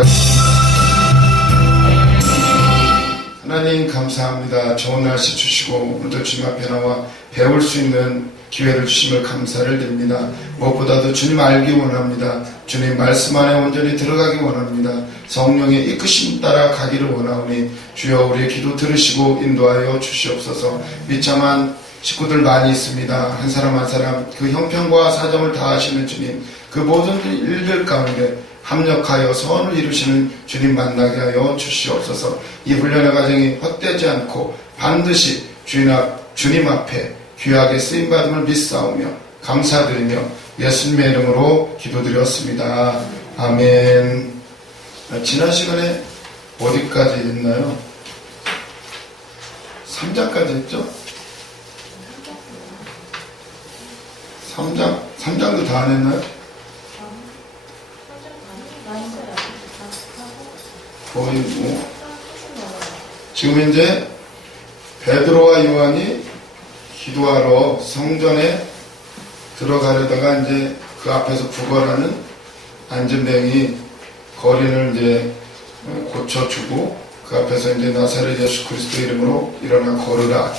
기도하겠습니다. 하나님 감사합니다. 좋은 날씨 주시고 오늘도 주님 앞에 나와 배울 수 있는 기회를 주심을 감사를 드립니다. 무엇보다도 주님 알기 원합니다. 주님 말씀 안에 온전히 들어가기 원합니다. 성령의 이끄심 따라 가기를 원하오니 주여 우리의 기도 들으시고 인도하여 주시옵소서. 비참한 식구들 많이 있습니다. 한 사람 한 사람 그 형편과 사정을 다하시는 주님, 그 모든 일들 가운데 합력하여 선을 이루시는 주님 만나게 하여 주시옵소서. 이 훈련의 과정이 헛되지 않고 반드시 주님 앞에 귀하게 쓰임받음을 믿사오며 감사드리며 예수님의 이름으로 기도드렸습니다. 아멘. 지난 시간에 어디까지 했나요? 3장까지 했죠? 3장도 다 안 했나요? 거의 뭐 지금 이제 베드로와 요한이 기도하러 성전에 들어가려다가 이제 그 앞에서 구걸하는 안전뱅이 거린을 이제 고쳐주고 그 앞에서 이제 나사렛 예수 그리스도 이름으로 일어나 걸으라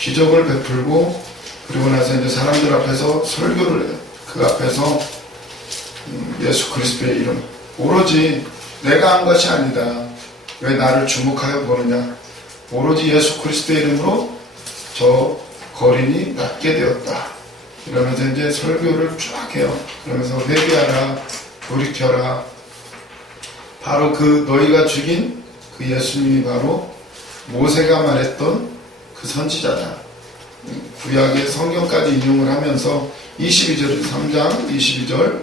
기적을 베풀고 그리고 나서 이제 사람들 앞에서 설교를 해요. 그 앞에서 예수 그리스도의 이름 오로지 내가 한 것이 아니다. 왜 나를 주목하여 보느냐. 오로지 예수 그리스도의 이름으로 저 거린이 낫게 되었다. 이러면서 이제 설교를 쫙 해요. 그러면서 회개하라, 돌이켜라. 바로 그 너희가 죽인 그 예수님이 바로 모세가 말했던 그 선지자다. 구약의 성경까지 인용을 하면서 22절, 3장 22절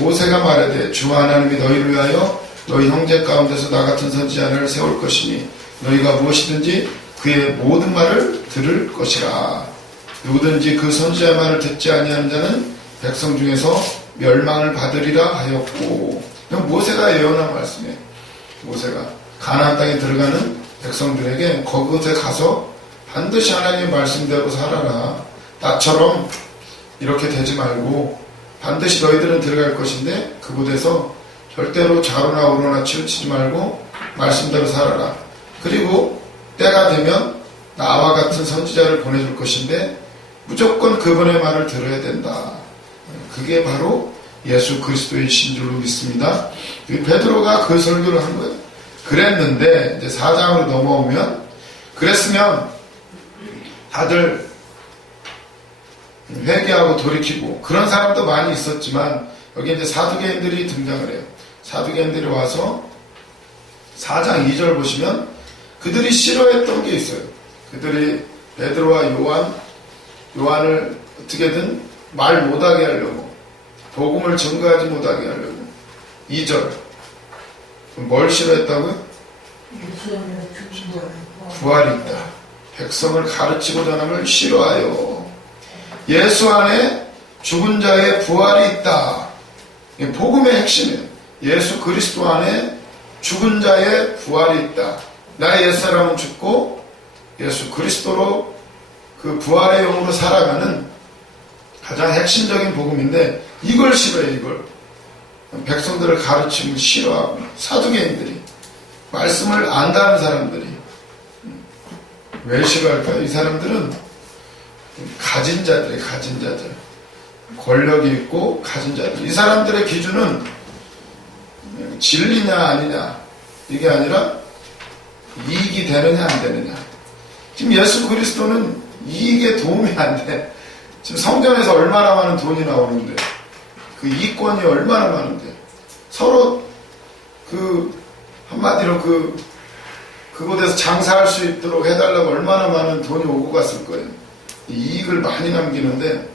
모세가 말하되 주 하나님이 너희를 위하여 너희 형제 가운데서 나 같은 선지자를 세울 것이니 너희가 무엇이든지 그의 모든 말을 들을 것이라. 누구든지 그 선지자의 말을 듣지 아니하는 자는 백성 중에서 멸망을 받으리라 하였고, 모세가 예언한 말씀이에요. 모세가 가나안 땅에 들어가는 백성들에게 그곳에 가서 반드시 하나님의 말씀대로 살아라. 나처럼 이렇게 되지 말고 반드시 너희들은 들어갈 것인데 그곳에서 절대로 좌로나 우로나 치우치지 말고 말씀대로 살아라. 그리고 때가 되면 나와 같은 선지자를 보내줄 것인데 무조건 그분의 말을 들어야 된다. 그게 바로 예수 그리스도이신 줄로 믿습니다. 베드로가 그 설교를 한 거예요. 그랬는데 이제 4장으로 넘어오면 그랬으면 다들 회개하고 돌이키고 그런 사람도 많이 있었지만 여기 이제 사두개인들이 등장을 해요. 사두개인들이 와서 4장 2절 보시면 그들이 싫어했던 게 있어요. 그들이 베드로와 요한을 어떻게든 말 못하게 하려고 복음을 전가하지 못하게 하려고 2절 뭘 싫어했다고요? 부활이 있다. 백성을 가르치고 전함을 싫어하여 예수 안에 죽은 자의 부활이 있다. 복음의 핵심이에요. 예수 그리스도 안에 죽은 자의 부활이 있다. 나의 옛사람은 죽고 예수 그리스도로 그 부활의 영으로 살아가는 가장 핵심적인 복음인데 이걸 싫어해요. 이걸 백성들을 가르치면 싫어하고 사두개인들이 말씀을 안다는 사람들이 왜 싫어할까요? 이 사람들은 가진 자들이에요. 가진 자들 권력이 있고 가진 자들 이 사람들의 기준은 진리냐 아니냐 이게 아니라 이익이 되느냐 안 되느냐. 지금 예수 그리스도는 이익에 도움이 안 돼. 지금 성전에서 얼마나 많은 돈이 나오는데 그 이권이 얼마나 많은데 서로 그 한마디로 그곳에서 장사할 수 있도록 해달라고 얼마나 많은 돈이 오고 갔을 거예요. 이익을 많이 남기는데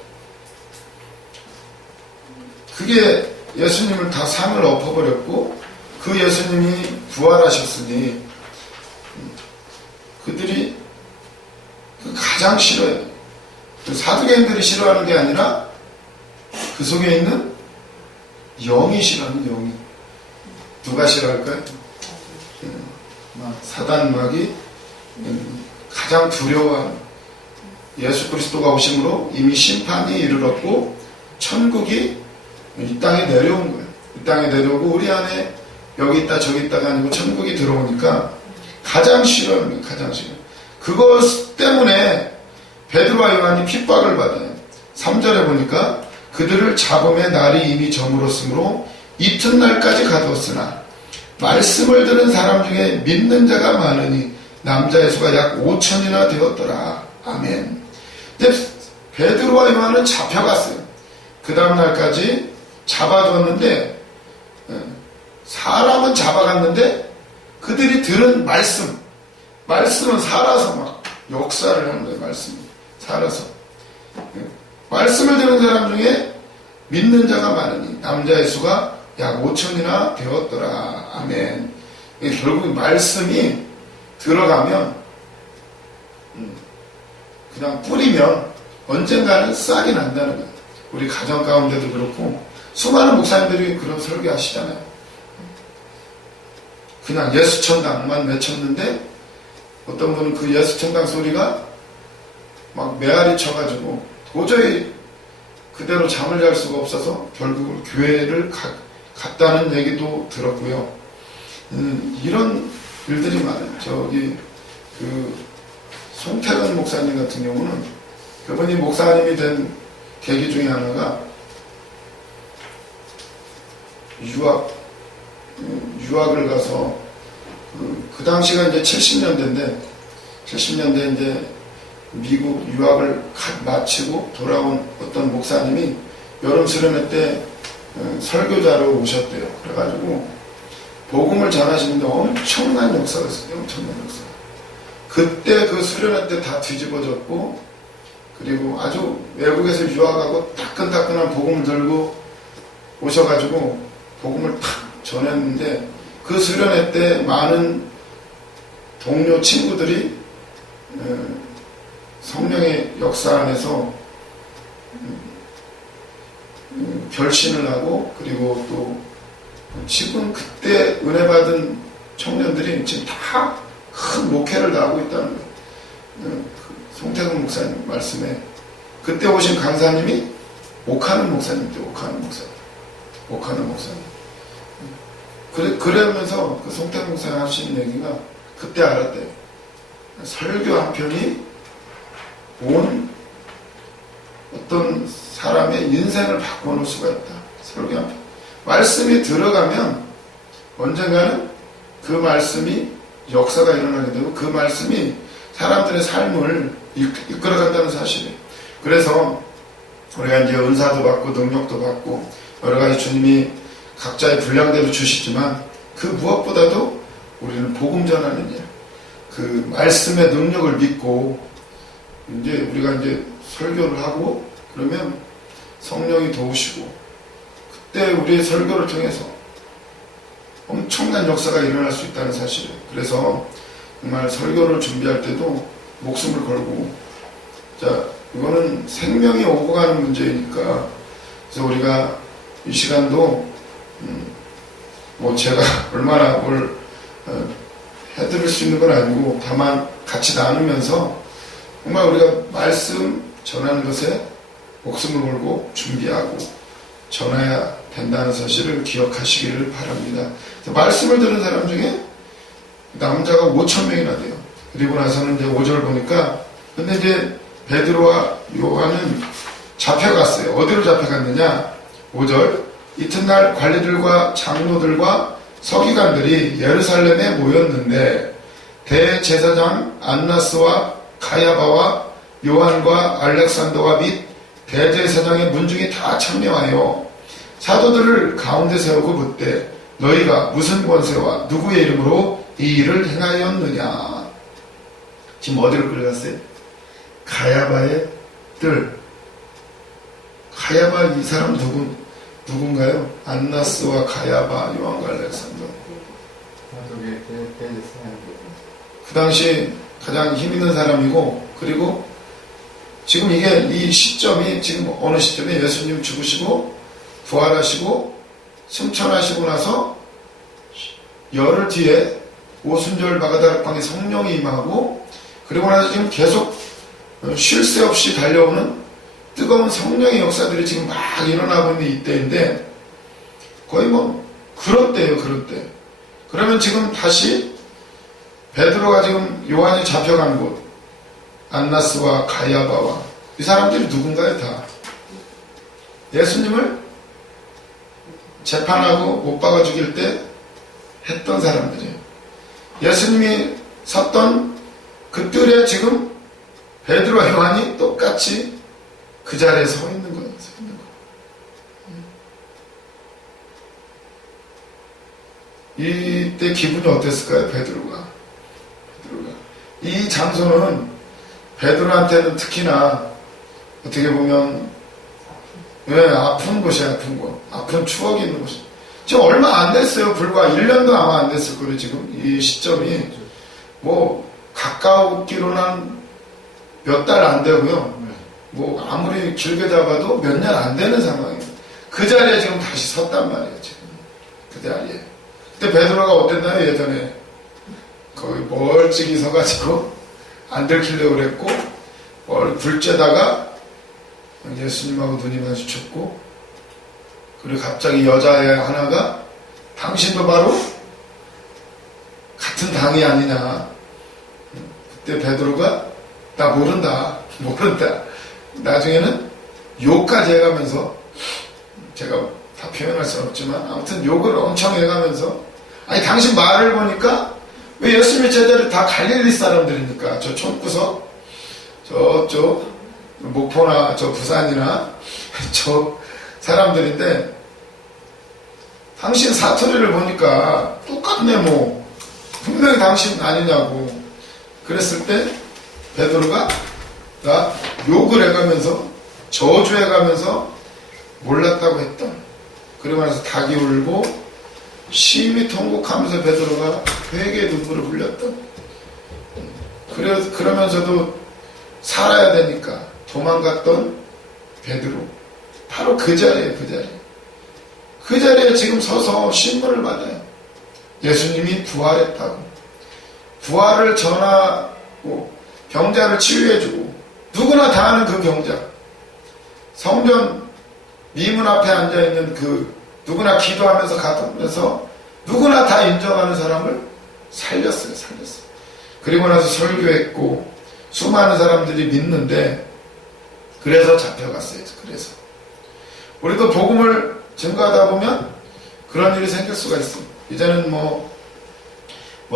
그게 예수님을 다 상을 엎어버렸고 그 예수님이 부활하셨으니 그들이 가장 싫어해요. 사두개인들이 싫어하는 게 아니라 그 속에 있는 영이 싫어하는 영이. 누가 싫어할까요? 사단막이 가장 두려워하는 예수 그리스도가 오심으로 이미 심판이 이르렀고 천국이 이 땅에 내려온 거예요. 이 땅에 내려오고 우리 안에 여기 있다 저기 있다가 아니고 천국이 들어오니까 가장 싫어하는 거예요. 가장 싫어. 그것 때문에 베드로와 요한이 핍박을 받아요. 3절에 보니까 그들을 잡음의 날이 이미 저물었으므로 이튿날까지 가두었으나 말씀을 들은 사람 중에 믿는 자가 많으니 남자의 수가 약 5천이나 되었더라. 아멘. 이제 베드로와 요한은 잡혀갔어요. 그 다음날까지 잡아두었는데 사람은 잡아갔는데 그들이 들은 말씀은 살아서 막 역사를 하는 거예요. 말씀이 살아서 말씀을 들은 사람 중에 믿는 자가 많으니 남자의 수가 약 5천이나 되었더라. 아멘. 결국 말씀이 들어가면 그냥 뿌리면 언젠가는 싹이 난다는 거예요. 우리 가정 가운데도 그렇고 수많은 목사님들이 그런 설교하시잖아요. 그냥 예수천당만 외쳤는데 어떤 분은 그 예수천당 소리가 막 메아리 쳐가지고 도저히 그대로 잠을 잘 수가 없어서 결국은 교회를 갔다는 얘기도 들었고요. 이런 일들이 많아요. 저기 그 송태근 목사님 같은 경우는 그분이 목사님이 된 계기 중에 하나가 유학을 가서 그 당시가 이제 70년대인데 이제 미국 유학을 마치고 돌아온 어떤 목사님이 여름 수련회 때 설교자로 오셨대요. 그래가지고 복음을 전하시는데 엄청난 역사가 있어요. 엄청난 역사. 그때 그 수련회 때 다 뒤집어졌고 그리고 아주 외국에서 유학하고 따끈따끈한 복음을 들고 오셔가지고 복음을 탁 전했는데 그 수련회 때 많은 동료 친구들이 성령의 역사 안에서 결신을 하고 그리고 또 지금 그때 은혜 받은 청년들이 지금 다 큰 목회를 다 하고 있다는 거예요. 송태근 목사님 말씀에 그때 오신 강사님이 옥하는 목사님이죠. 옥하는 목사님. 그러면서 그 송태근 목사님 하시는 얘기가 그때 알았대요. 설교 한 편이 온 어떤 사람의 인생을 바꿔놓을 수가 있다. 설교 한 편. 말씀이 들어가면 언젠가는 그 말씀이 역사가 일어나게 되고 그 말씀이 사람들의 삶을 이끌어간다는 사실이에요. 그래서 우리가 이제 은사도 받고 능력도 받고 여러 가지 주님이 각자의 분량대로 주시지만 그 무엇보다도 우리는 복음 전하는 일, 그 말씀의 능력을 믿고 이제 우리가 이제 설교를 하고 그러면 성령이 도우시고 그때 우리의 설교를 통해서 엄청난 역사가 일어날 수 있다는 사실이에요. 그래서 정말 설교를 준비할 때도 목숨을 걸고 자 이거는 생명이 오고 가는 문제이니까 그래서 우리가 이 시간도 뭐 제가 얼마나 뭘 해드릴 수 있는 건 아니고 다만 같이 나누면서 정말 우리가 말씀 전하는 것에 목숨을 걸고 준비하고 전해야 된다는 사실을 기억하시기를 바랍니다. 말씀을 들은 사람 중에 남자가 5,000명이나 돼요. 그리고 나서는 이제 5절 보니까 근데 이제 베드로와 요한은 잡혀갔어요. 어디로 잡혀갔느냐? 5절 이튿날 관리들과 장로들과 서기관들이 예루살렘에 모였는데 대제사장 안나스와 가야바와 요한과 알렉산더와 및 대제사장의 문중이 다 참여하여 사도들을 가운데 세우고 묻되 너희가 무슨 권세와 누구의 이름으로 이 일을 행하였느냐. 지금 어디로 끌어갔어요? 가야바의 뜰. 가야바 이 사람 누군가요? 안나스와 가야바, 요한과 알렉산더. 그 당시 가장 힘 있는 사람이고 그리고 지금 이게 이 시점이 지금 어느 시점에 예수님 죽으시고 부활하시고 승천하시고 나서 열흘 뒤에 오순절 마가다락방에 성령이 임하고 그리고 나서 지금 계속 쉴 새 없이 달려오는 뜨거운 성령의 역사들이 지금 막 일어나고 있는 이때인데 거의 뭐 그런 때예요. 그런 때. 그러면 지금 다시 베드로가 지금 요한이 잡혀간 곳, 안나스와 가야바와 이 사람들이 누군가요? 다 예수님을 재판하고 못 박아 죽일 때 했던 사람들이에요. 예수님이 섰던 그 뜰에 지금 베드로와 요한이 똑같이 그 자리에 서 있는 거예요. 이때 기분이 어땠을까요? 베드로가. 이 장소는 베드로한테는 특히나 어떻게 보면 아픈 곳이야. 아픈 곳. 아픈 추억이 있는 곳이. 지금 얼마 안 됐어요. 불과 1년도 아마 안 됐을 거예요. 지금 이 시점이 뭐 가까우기로는 몇 달 안 되고요. 뭐 아무리 길게 잡아도 몇 년 안 되는 상황이에요. 그 자리에 지금 다시 섰단 말이에요. 지금 그 자리에. 그때 베드로가 어땠나요? 예전에 거기 멀찍이 서가지고 안 들키려고 그랬고 불 쬐다가 예수님하고 눈이 마주쳤고, 그리고 갑자기 여자애 하나가 당신도 바로 같은 당이 아니냐. 그때 베드로가 나 모른다. 나중에는 욕까지 해가면서, 제가 다 표현할 수는 없지만 아무튼 욕을 엄청 해가면서, 아니 당신 말을 보니까 왜 예수님의 제자들이 다 갈릴리 사람들이니까 저 촌구석 저쪽 목포나 저 부산이나 저 사람들인데 당신 사투리를 보니까 똑같네 뭐 분명히 당신 아니냐고 그랬을 때 베드로가 나 욕을 해가면서 저주해가면서 몰랐다고 했던, 그러고 나서 닭이 울고 심히 통곡하면서 베드로가 회개의 눈물을 흘렸던, 그러면서도 살아야 되니까 도망갔던 베드로, 바로 그 자리에 그 자리에 지금 서서 신문을 받아요. 예수님이 부활했다고, 부활을 전하고 병자를 치유해주고, 누구나 다 아는 그 병자, 성전 미문 앞에 앉아있는 그 누구나 기도하면서 가면서 누구나 다 인정하는 사람을 살렸어요. 그리고 나서 설교했고 수많은 사람들이 믿는데, 그래서 잡혀갔어요. 그래서 우리도 복음을 증거하다 보면 그런 일이 생길 수가 있어요. 이제는 뭐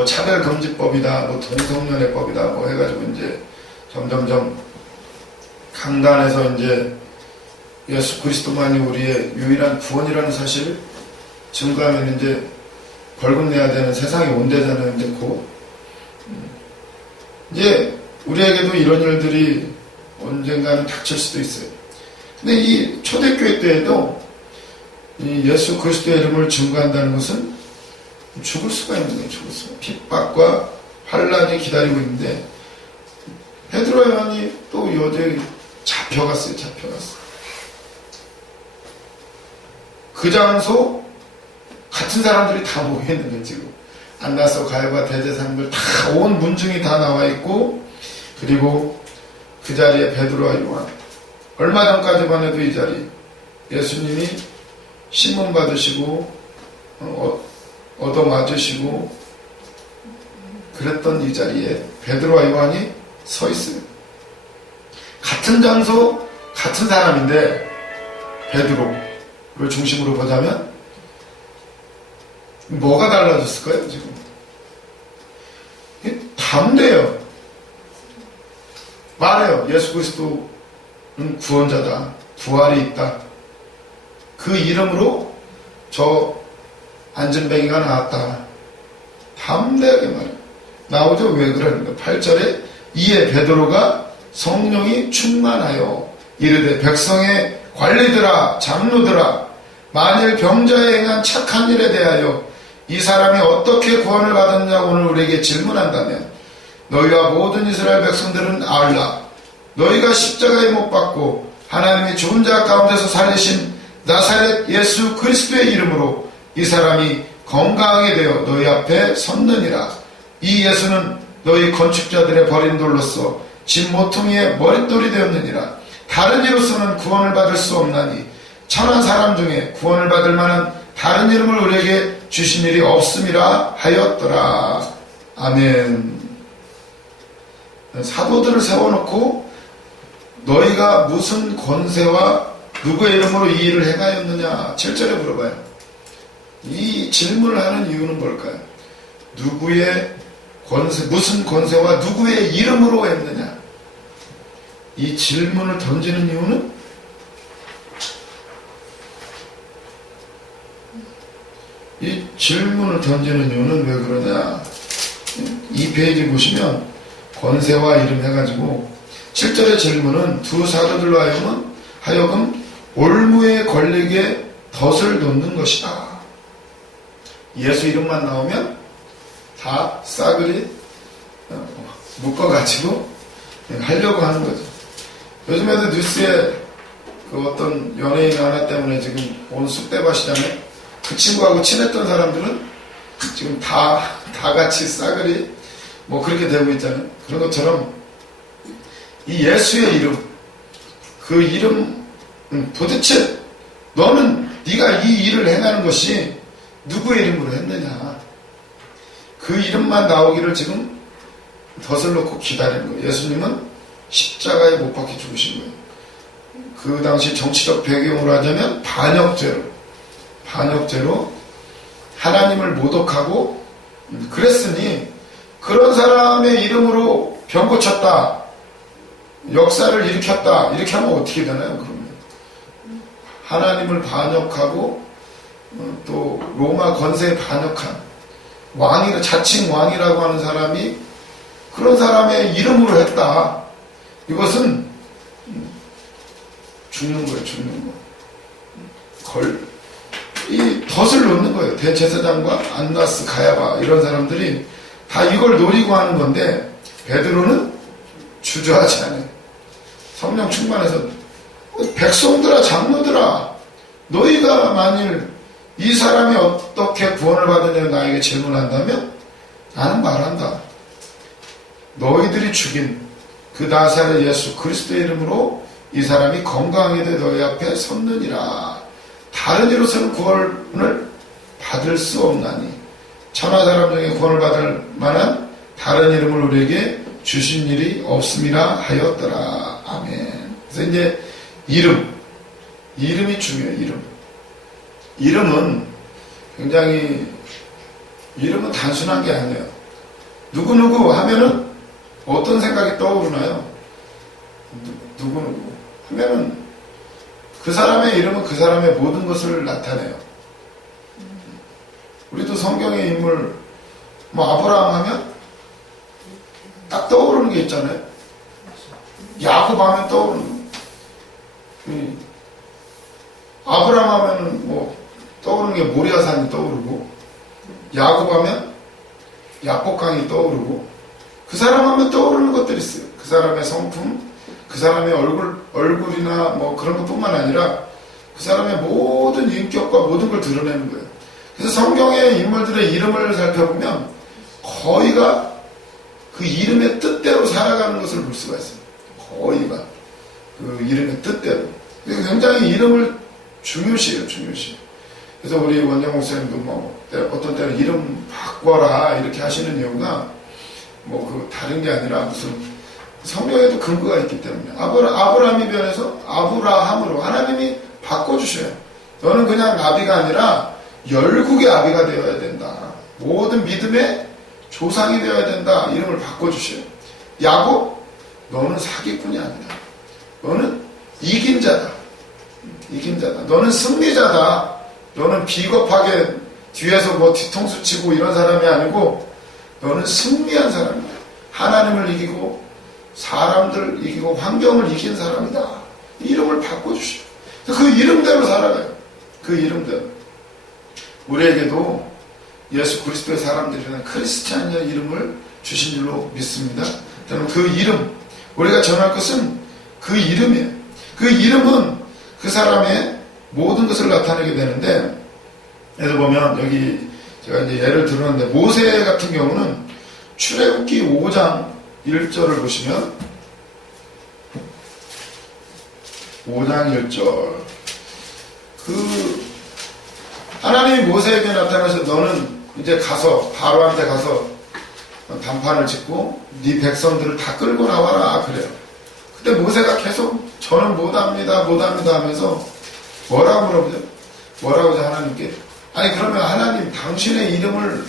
차별금지법이다, 뭐 동성연애법이다, 뭐 해가지고 이제 점점점 강단에서 이제 예수 그리스도만이 우리의 유일한 구원이라는 사실을 증거하면 이제 벌금 내야 되는 세상이 온대잖아요. 이제 곧 이제 우리에게도 이런 일들이 언젠가는 닥칠 수도 있어요. 근데 이 초대교회 때에도 이 예수 그리스도의 이름을 증거한다는 것은 죽을 수가 있는 거예요. 죽을 수가. 핍박과 환란이 기다리고 있는데 베드로 요한이 또 여전히 잡혀갔어요. 그 장소 같은 사람들이 다 모여있는 거예요. 지금 안나스 가야바 대제사장들 다 온 문중이 다 나와 있고, 그리고 그 자리에 베드로와 요한, 얼마 전까지만 해도 이 자리 예수님이 신문 받으시고 얻어 맞으시고 그랬던 이 자리에 베드로와 요한이 서 있어요. 같은 장소 같은 사람인데 베드로를 중심으로 보자면 뭐가 달라졌을까요? 지금 담대해요. 말해요. 예수 그리스도는 구원자다. 부활이 있다. 그 이름으로 저 안전뱅이가 나왔다. 담대하게 말해요. 나오죠? 왜 그러는가? 8절에 이에 베드로가 성령이 충만하여 이르되 백성의 관리들아 장로들아, 만일 병자에 행한 착한 일에 대하여 이 사람이 어떻게 구원을 받았느냐고 오늘 우리에게 질문한다면 너희와 모든 이스라엘 백성들은 알라. 너희가 십자가에 못 박고 하나님이 죽은 자 가운데서 살리신 나사렛 예수 그리스도의 이름으로 이 사람이 건강하게 되어 너희 앞에 섰느니라. 이 예수는 너희 건축자들의 버린 돌로서 집 모퉁이의 머릿돌이 되었느니라. 다른 이로서는 구원을 받을 수 없나니 천한 사람 중에 구원을 받을 만한 다른 이름을 우리에게 주신 일이 없음이라 하였더라. 아멘. 사도들을 세워놓고 너희가 무슨 권세와 누구의 이름으로 이 일을 행하였느냐 7절에 물어봐요. 이 질문을 하는 이유는 뭘까요? 누구의 권세, 무슨 권세와 누구의 이름으로 했느냐? 이 질문을 던지는 이유는 왜 그러냐? 이 페이지 보시면 권세와 이름 해가지고 7절의 질문은 두 사도들로 하여금 올무에 걸리게 덫을 놓는 것이다. 예수 이름만 나오면 다 싸그리 묶어가지고 하려고 하는 거죠. 요즘에도 뉴스에 그 어떤 연예인 하나 때문에 지금 온 쑥대밭이잖아요. 그 친구하고 친했던 사람들은 지금 다 같이 싸그리 뭐 그렇게 되고 있잖아요. 그런 것처럼 이 예수의 이름, 그 이름 도대체 너는 네가 이 일을 행하는 것이 누구의 이름으로 했느냐? 그 이름만 나오기를 지금 덫을 놓고 기다리는 거예요. 예수님은 십자가에 못 박혀 죽으신 거예요. 그 당시 정치적 배경으로 하자면 반역죄로 하나님을 모독하고 그랬으니 그런 사람의 이름으로 병 고쳤다, 역사를 일으켰다 이렇게 하면 어떻게 되나요? 그러면 하나님을 반역하고 또 로마 권세에 반역한 자칭 왕이라고 하는 사람이 그런 사람의 이름으로 했다. 이것은 죽는 거예요. 이 덫을 놓는 거예요. 대제사장과 안나스, 가야바 이런 사람들이 다 이걸 노리고 하는 건데 베드로는 주저하지 않아요. 성령 충만해서 백성들아, 장로들아, 너희가 만일 이 사람이 어떻게 구원을 받으냐고 나에게 질문한다면 나는 말한다. 너희들이 죽인 그 나사렛 예수 그리스도의 이름으로 이 사람이 건강하게 돼 너희 앞에 섰느니라. 다른 이로서는 구원을 받을 수 없나니 천하 사람 중에 구원을 받을 만한 다른 이름을 우리에게 주신 일이 없음이라 하였더라. 아멘. 그래서 이제 이름이 중요해요. 이름은 굉장히 단순한 게 아니에요. 누구누구 하면은 어떤 생각이 떠오르나요? 누구누구 하면은 그 사람의 이름은 그 사람의 모든 것을 나타내요. 우리도 성경의 인물 아브라함 하면 딱 떠오르는 게 있잖아요. 야곱 하면 떠오르는 거. 아브라함 하면은 떠오르는 게 모리아산이 떠오르고, 야곱 하면 야복강이 떠오르고, 그 사람 하면 떠오르는 것들이 있어요. 그 사람의 성품, 그 사람의 얼굴이나 그런 것뿐만 아니라 그 사람의 모든 인격과 모든 걸 드러내는 거예요. 그래서 성경의 인물들의 이름을 살펴보면 거의가 그 이름의 뜻대로 살아가는 것을 볼 수가 있어요. 거의가 그 이름의 뜻대로. 굉장히 이름을 중요시해요. 그래서 우리 원장 목사님도 어떤 때는 이름 바꿔라 이렇게 하시는 이유가 다른 게 아니라 무슨 성경에도 근거가 있기 때문에 아브라함이 변해서 아브라함으로 하나님이 바꿔주셔요. 너는 그냥 아비가 아니라 열국의 아비가 되어야 된다. 모든 믿음의 조상이 되어야 된다. 이름을 바꿔주셔요. 야곱, 너는 사기꾼이 아니다. 너는 이긴 자다. 너는 승리자다. 너는 비겁하게 뒤에서 뒤통수 치고 이런 사람이 아니고 너는 승리한 사람이다. 하나님을 이기고 사람들을 이기고 환경을 이긴 사람이다. 이름을 바꿔주시오. 그 이름대로 살아가요. 그 이름대로. 우리에게도 예수 그리스도의 사람들이라는 크리스찬의 이름을 주신 줄로 믿습니다. 저는 그 이름, 우리가 전할 것은 그 이름이에요. 그 이름은 그 사람의 모든 것을 나타내게 되는데, 예를 보면 여기 제가 이제 예를 들었는데 모세 같은 경우는 출애굽기 5장 1절을 보시면 5장 1절 하나님이 모세에게 나타나서 너는 이제 가서 바로한테 가서 단판을 짓고 네 백성들을 다 끌고 나와라 그래요. 그때 모세가 계속 저는 못합니다 하면서 뭐라고 물어보죠? 뭐라고 하죠 하나님께? 아니 그러면 하나님 당신의 이름을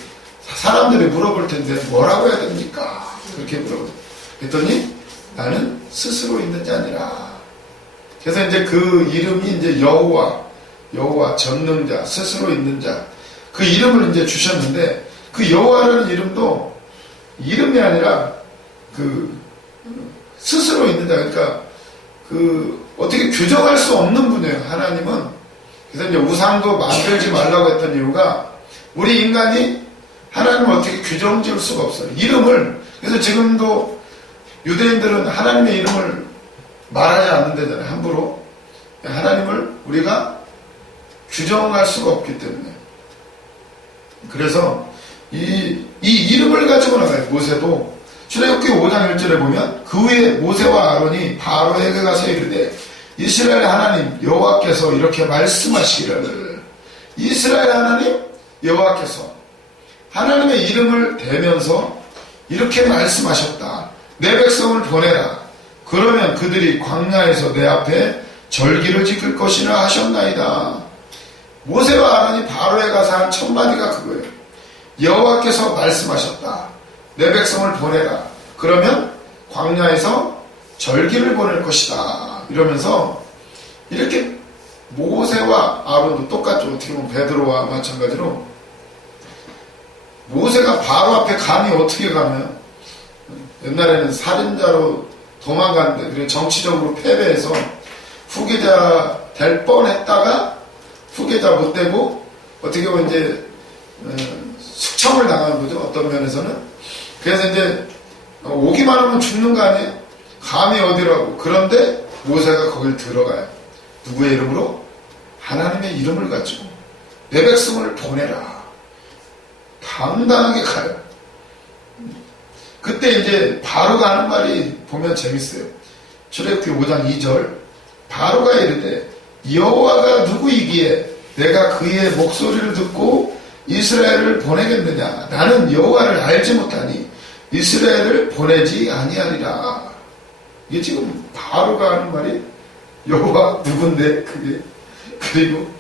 사람들이 물어볼 텐데 뭐라고 해야 됩니까? 그렇게 물어보죠. 그랬더니 나는 스스로 있는 자니라. 그래서 이제 그 이름이 이제 여호와 전능자, 스스로 있는 자. 그 이름을 이제 주셨는데 그 여호와라는 이름도 이름이 아니라 그 스스로 있는 자. 그러니까 그 어떻게 규정할 수 없는 분이에요. 하나님은. 그래서 이제 우상도 만들지 말라고 했던 이유가 우리 인간이 하나님을 어떻게 규정 지을 수가 없어요. 이름을. 그래서 지금도 유대인들은 하나님의 이름을 말하지 않는다잖아요. 함부로. 하나님을 우리가 규정할 수가 없기 때문에. 그래서 이 이름을 가지고 나가요. 모세도 출애굽기 5장 1절에 보면 그 후에 모세와 아론이 바로에게 가서 이르되 이스라엘 하나님 여호와께서 이렇게 말씀하시기를 이스라엘 하나님 여호와께서 하나님의 이름을 대면서 이렇게 말씀하셨다. 내 백성을 보내라. 그러면 그들이 광야에서 내 앞에 절기를 지킬 것이라 하셨나이다. 모세와 아론이 바로에 가서 한 첫 마디가 그거예요. 여호와께서 말씀하셨다. 내 백성을 보내라. 그러면 광야에서 절기를 보낼 것이다. 이러면서 이렇게 모세와 아론도 똑같죠. 어떻게 보면 베드로와 마찬가지로 모세가 바로 앞에 감히 어떻게 가면 옛날에는 살인자로 도망갔는데 그리고 정치적으로 패배해서 후계자 될 뻔했다가 후계자 못 되고 어떻게 보면 이제 숙청을 당하는 거죠. 어떤 면에서는. 그래서 이제 오기만 하면 죽는 거 아니에요? 감히 어디라고. 그런데 모세가 거길 들어가요. 누구의 이름으로? 하나님의 이름을 가지고 내 백성을 보내라. 당당하게 가요. 그때 이제 바로가 하는 말이 보면 재밌어요. 출애굽기 5장 2절 바로가 이르되 여호와가 누구이기에 내가 그의 목소리를 듣고 이스라엘을 보내겠느냐. 나는 여호와를 알지 못하니 이스라엘을 보내지 아니하리라. 이게 지금 바로가 하는 말이 여호와 누군데 그게. 그리고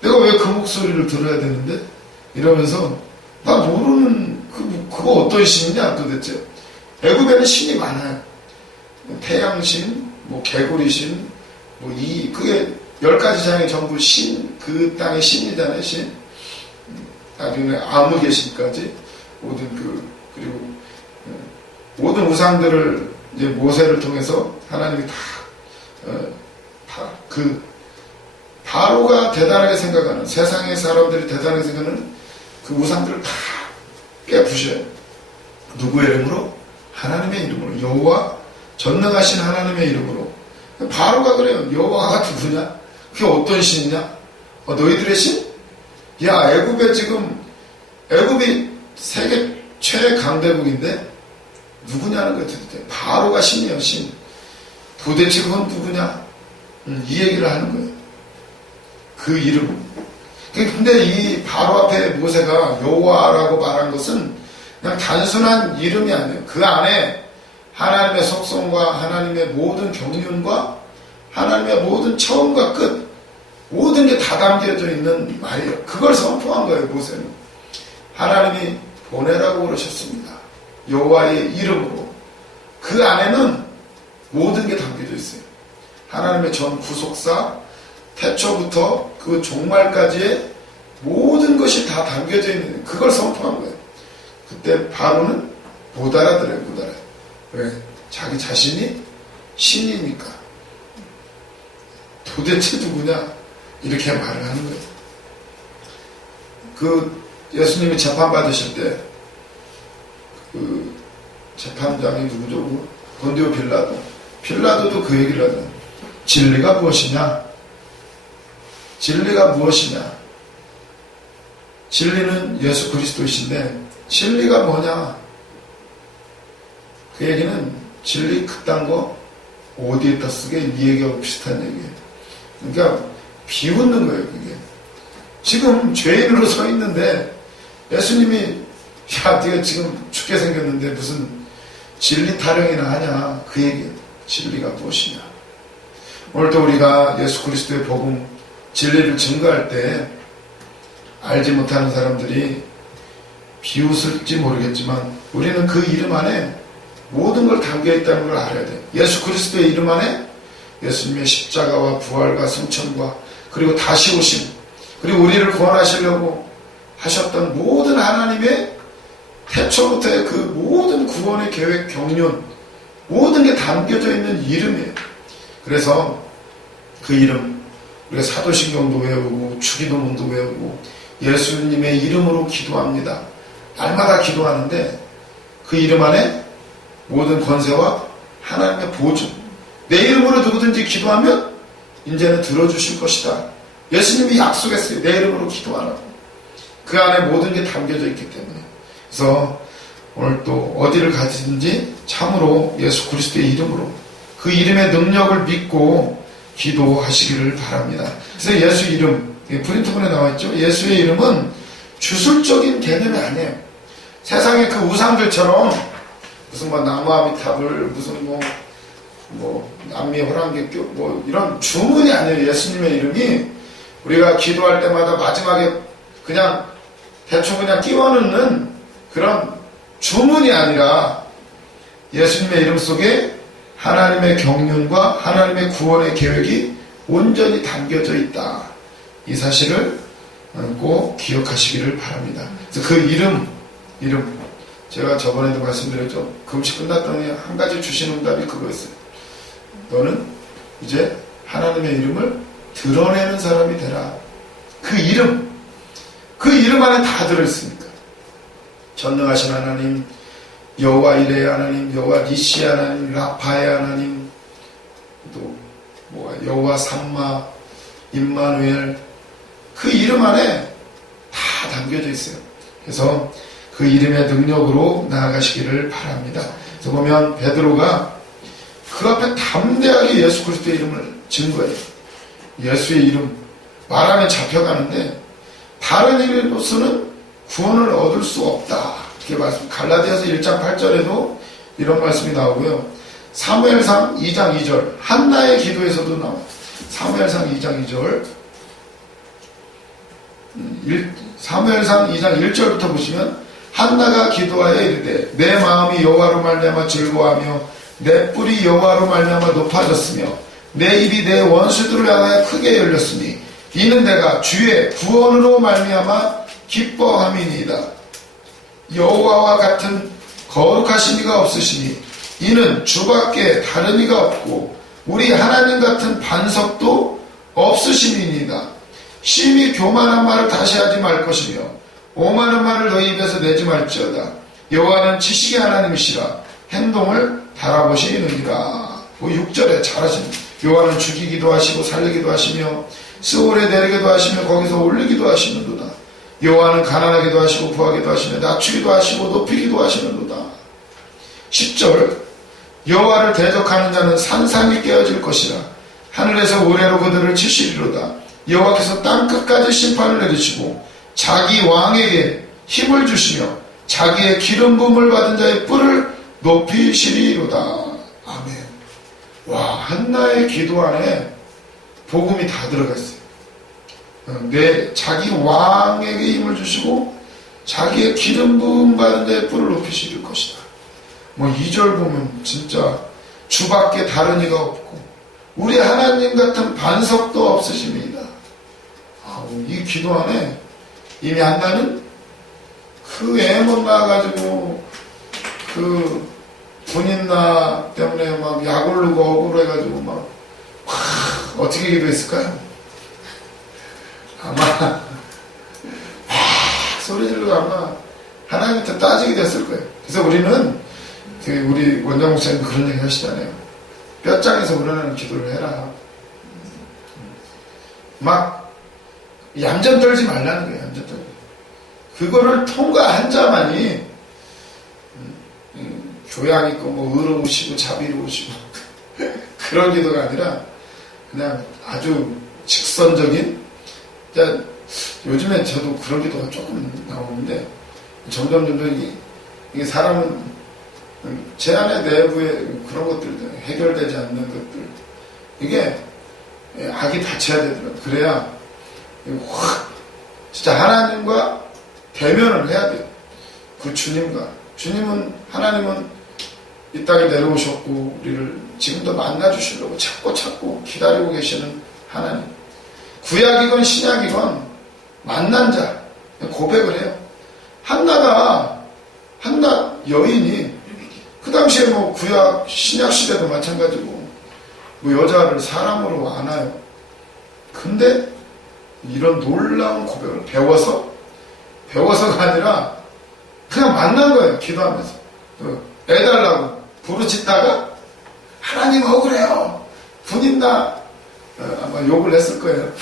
내가 왜 그 목소리를 들어야 되는데 이러면서 나 모르는 그거 어떤 신이냐 도대체. 애굽에는 신이 많아요. 태양신, 뭐 개구리신, 뭐 그게 10가지 장이 전부 신, 그 땅의 신이잖아요. 신. 나중에 아무개신까지 모든 그리고 모든 우상들을 이제 모세를 통해서 하나님이 바로가 대단하게 생각하는, 세상의 사람들이 대단하게 생각하는 그 우상들을 다 깨부셔요. 누구의 이름으로? 하나님의 이름으로. 여호와, 전능하신 하나님의 이름으로. 바로가 그래요. 여호와가 누구냐? 그게 어떤 신이냐? 너희들의 신? 야, 애굽이 세계 최강대국인데 누구냐는 거예요. 도대체. 바로가 신이에요. 신. 도대체 그건 누구냐? 이 얘기를 하는 거예요. 그 이름. 근데 이 바로 앞에 모세가 여호와라고 말한 것은 그냥 단순한 이름이 아니에요. 그 안에 하나님의 속성과 하나님의 모든 경륜과 하나님의 모든 처음과 끝 모든 게 다 담겨져 있는 말이에요. 그걸 선포한 거예요. 모세는. 하나님이 보내라고 그러셨습니다. 여호와의 이름으로. 그 안에는 모든 게 담겨져 있어요. 하나님의 전 구속사 태초부터 그 종말까지의 모든 것이 다 담겨져 있는 그걸 선포한 거예요. 그때 바로는 못 알아들어요. 못 알아요. 왜? 자기 자신이 신이니까. 도대체 누구냐? 이렇게 말을 하는 거예요. 그 예수님이 재판 받으실 때 그 재판장이 누구죠? 본디오 빌라도도 그 얘기를 하잖아요. 진리가 무엇이냐? 진리가 무엇이냐? 진리는 예수 그리스도이신데 진리가 뭐냐? 그 얘기는 진리 그딴 거 어디에다 쓰게 이 얘기하고 비슷한 얘기예요. 그러니까 비웃는 거예요. 그게 지금 죄인으로 서 있는데 예수님이 야 네가 지금 죽게 생겼는데 무슨 진리 타령이나 하냐 그 얘기. 진리가 무엇이냐. 오늘도 우리가 예수 그리스도의 복음 진리를 증거할 때 알지 못하는 사람들이 비웃을지 모르겠지만 우리는 그 이름 안에 모든 걸 담겨 있다는 걸 알아야 돼요. 예수 그리스도의 이름 안에 예수님의 십자가와 부활과 승천과 그리고 다시 오심 그리고 우리를 구원하시려고 하셨던 모든 하나님의 태초부터의 그 모든 구원의 계획 경륜 모든 게 담겨져 있는 이름이에요. 그래서 그 이름 우리가 사도신경도 외우고 주기도문도 외우고 예수님의 이름으로 기도합니다. 날마다 기도하는데 그 이름 안에 모든 권세와 하나님의 보존 내 이름으로 누구든지 기도하면 이제는 들어주실 것이다. 예수님이 약속했어요. 내 이름으로 기도하라고. 그 안에 모든 게 담겨져 있기 때문에 그래서 오늘 또 어디를 가든지 참으로 예수 그리스도의 이름으로 그 이름의 능력을 믿고 기도하시기를 바랍니다. 그래서 예수 이름 프린트본에 나와있죠. 예수의 이름은 주술적인 개념이 아니에요. 세상의 그 우상들처럼 무슨 뭐 나무 아미탑을 무슨 뭐 남미 호랑개교 뭐 이런 주문이 아니에요. 예수님의 이름이 우리가 기도할 때마다 마지막에 그냥 대충 그냥 끼워 넣는 그런 주문이 아니라 예수님의 이름 속에 하나님의 경륜과 하나님의 구원의 계획이 온전히 담겨져 있다. 이 사실을 꼭 기억하시기를 바랍니다. 그래서 그 이름 제가 저번에도 말씀드렸죠. 금식 끝났더니 한 가지 주신 응답이 그거였어요. 너는 이제 하나님의 이름을 드러내는 사람이 되라. 그 이름 안에 다 들어있으니까 전능하신 하나님, 여호와 이레의 하나님, 여호와 니시의 하나님, 라파의 하나님, 또 여호와 삼마, 임마누엘 그 이름 안에 다 담겨져 있어요. 그래서 그 이름의 능력으로 나아가시기를 바랍니다. 그래서 보면 베드로가 그 앞에 담대하게 예수 그리스도의 이름을 증거해요. 예수의 이름 말하면 잡혀가는데 다른 이름으로서는 구원을 얻을 수 없다. 이렇게 말씀. 갈라디아서 1장 8절에도 이런 말씀이 나오고요. 사무엘상 2장 2절 한나의 기도에서도 나와요. 사무엘상 2장 2절 사무엘상 2장 1절부터 보시면 한나가 기도하여 이르되 내 마음이 여호와로 말미암아 즐거워하며 내 뿔이 여호와로 말미암아 높아졌으며 내 입이 내 원수들을 향하여 크게 열렸으니 이는 내가 주의 구원으로 말미암아 기뻐함이니이다. 여호와와 같은 거룩하신 이가 없으시니 이는 주밖에 다른 이가 없고 우리 하나님 같은 반석도 없으심이니이다. 심히 교만한 말을 다시 하지 말 것이며 오만한 말을 너희 입에서 내지 말지어다. 여호와는 지식의 하나님이시라 행동을 달아보시느니라. 6절에 잘하십니다. 여호와는 죽이기도 하시고 살리기도 하시며 스올에 내리기도 하시며 거기서 올리기도 하시는도다. 여호와는 가난하기도 하시고 부하기도 하시며 낮추기도 하시고 높이기도 하시는도다. 10절 여호와를 대적하는 자는 산산이 깨어질 것이라. 하늘에서 우레로 그들을 치시리로다. 여호와께서 땅끝까지 심판을 내리시고 자기 왕에게 힘을 주시며 자기의 기름 부음을 받은 자의 뿔을 높이시리로다. 아멘. 와, 한나의 기도 안에 복음이 다 들어가 있어요. 자기 왕에게 힘을 주시고 자기의 기름 부음 받은 자의 뿔을 높이실 것이다. 2절 보면 진짜 주밖에 다른 이가 없고 우리 하나님 같은 반석도 없으십니다. 이 기도 안에 이미 한나는 그 애 못 낳아가지고 그 군인나 때문에 막 약 오르고 억울해가지고 막 어떻게 기도했을까요? 아마 소리 지르고 아마 하나님한테 따지게 됐을 거예요. 그래서 우리는 우리 원장 목사님 그런 얘기 하시잖아요. 뼈장에서 우러나는 기도를 해라. 막 얌전 떨지 말라는 거예요. 얌전 떨지. 그거를 통과한 자만이 교양 있고 의로우시고 자비로우시고 그런 기도가 아니라 그냥 아주 직선적인 요즘에 저도 그런 기도가 조금 나오는데 점점 이게 사람은 제 안에 내부에 그런 것들 해결되지 않는 것들 이게 악이 닫혀야 되더라고요. 그래야 확 진짜 하나님과 대면을 해야 돼요. 그 주님은 하나님은 이 땅에 내려오셨고 우리를 지금도 만나주시려고 찾고 기다리고 계시는 하나님. 구약이건 신약이건 만난 자 고백을 해요. 한나 여인이 그 당시에 뭐 구약 신약 시대도 마찬가지고 뭐 여자를 사람으로 안아요. 근데 이런 놀라운 고백을 배워서가 아니라 그냥 만난 거예요. 기도하면서 애 달라고 부르짖다가 하나님 억울해요. 군인나 아마 욕을 했을 거예요.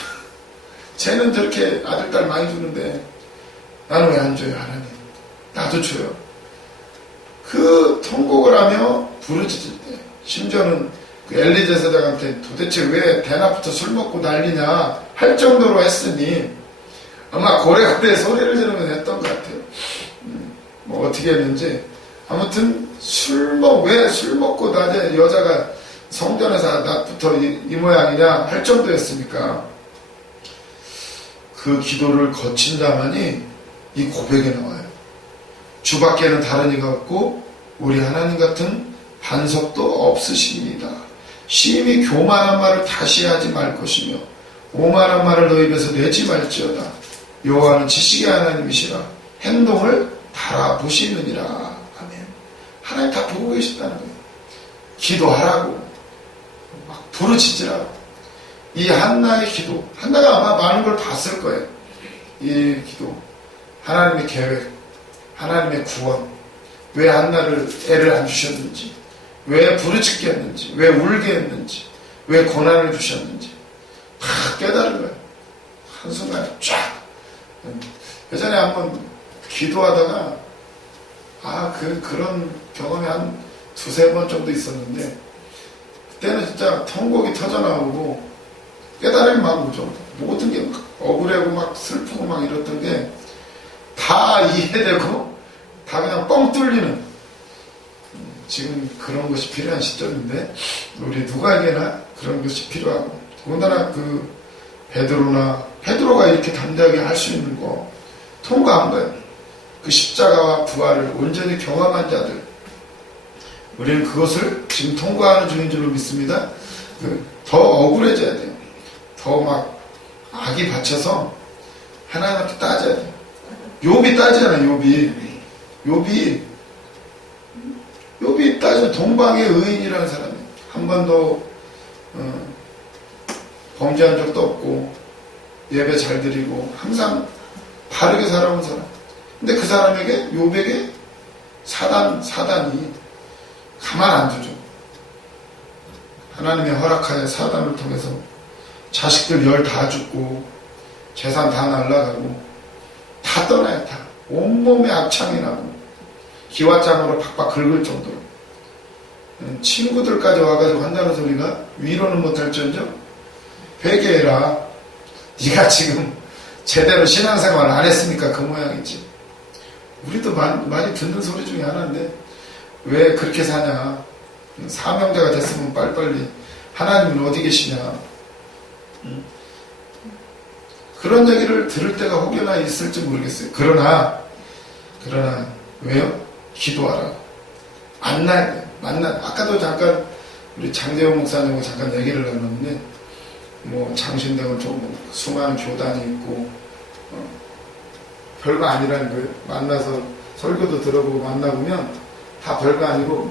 쟤는 저렇게 아들 딸 많이 주는데 나는 왜 안 줘요 하나님. 나도 줘요. 그 통곡을 하며 부르짖을 때 심지어는 그 엘리제세덱한테 도대체 왜 대낮부터 술 먹고 난리냐 할 정도로 했으니 아마 고래고래 소리를 지르면서 했던 것 같아요. 뭐 어떻게 했는지 아무튼 왜 술 먹고 낮에 여자가 성전에서 낮부터 이 모양이냐 할 정도였으니까 그 기도를 거친 자만이 이 고백이 나와요. 주밖에는 다른 이가 없고 우리 하나님 같은 반석도 없으십니다. 심히 교만한 말을 다시 하지 말 것이며 오만한 말을 너희 입에서 내지 말지어다. 여호와는 지식의 하나님이시라 행동을 달아보시느니라. 아멘. 하나님 다 보고 계신다는 거예요. 기도하라고 막 부르짖으라고. 이 한나의 기도, 한나가 아마 많은 걸 봤을 거예요. 이 기도, 하나님의 계획, 하나님의 구원, 왜 한나를 애를 안 주셨는지, 왜 부르짖게 했는지, 왜 울게 했는지, 왜 고난을 주셨는지 다 깨달은 거예요. 한순간에 쫙. 예전에 한번 기도하다가 그런 경험이 한 두세 번 정도 있었는데 그때는 진짜 통곡이 터져나오고 깨달음이 막 오죠. 모든 게 막 억울하고 막 슬프고 막 이랬던 게 다 이해되고 다 그냥 뻥 뚫리는 지금 그런 것이 필요한 시점인데 우리 누구에게나 그런 것이 필요하고 더군다나 그 베드로가 이렇게 담대하게 할 수 있는 거 통과한 거예요. 그 십자가와 부활을 온전히 경험한 자들 우리는 그것을 지금 통과하는 중인 줄로 믿습니다. 더 억울해져야 돼요. 더 막 악이 받쳐서 하나님한테 따져야 돼요. 욥이 따지잖아요. 욥이 따지면 동방의 의인이라는 사람이 한 번도 범죄한 적도 없고 예배 잘 드리고 항상 바르게 살아온 사람. 근데 그 사람에게 욥에게 사단이 가만 안 두죠. 하나님의 허락하에 사단을 통해서 자식들 열 다 죽고 재산 다 날라가고 다 떠나요. 다 온몸에 악창이 나고 기와장으로 팍팍 긁을 정도로 친구들까지 와가지고 한다는 소리가 위로는 못할지언정 회개해라. 네가 지금 제대로 신앙생활을 안 했으니까 그 모양이지. 우리도 많이 듣는 소리 중에 하나인데 왜 그렇게 사냐. 사명자가 됐으면 빨리빨리 하나님은 어디 계시냐. 그런 얘기를 들을 때가 혹여나 있을지 모르겠어요. 그러나 왜요? 기도하라. 만나야 돼요. 아까도 잠깐 우리 장대호 목사님하고 잠깐 얘기를 나눴는데 뭐 장신대원 좀 수많은 교단이 있고 별거 아니라는 거예요. 만나서 설교도 들어보고 만나보면 다 별거 아니고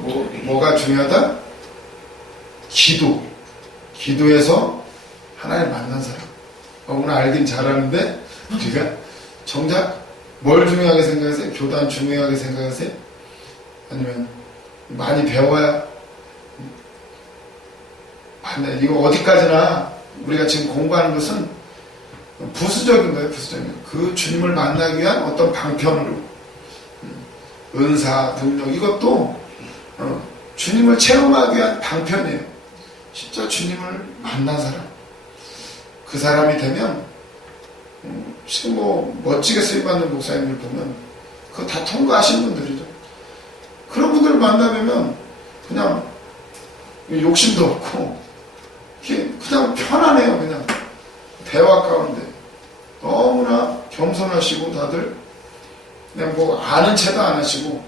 뭐가 중요하다? 기도에서 하나님 만난 사람. 오늘 알긴 잘하는데 우리가 정작 뭘 중요하게 생각하세요? 교단 중요하게 생각하세요? 아니면 많이 배워야 맞네. 이거 어디까지나 우리가 지금 공부하는 것은 부수적인 거예요. 그 주님을 만나기 위한 어떤 방편으로 은사, 능력 이것도 주님을 체험하기 위한 방편이에요. 진짜 주님을 만난 사람 그 사람이 되면 지금 뭐 멋지게 쓰임받는 목사님들 보면 그거 다 통과하신 분들이죠. 그런 분들을 만나면 그냥 욕심도 없고 그냥 편안해요. 그냥 대화 가운데 너무나 겸손하시고 다들 그냥 뭐 아는 체도 안 하시고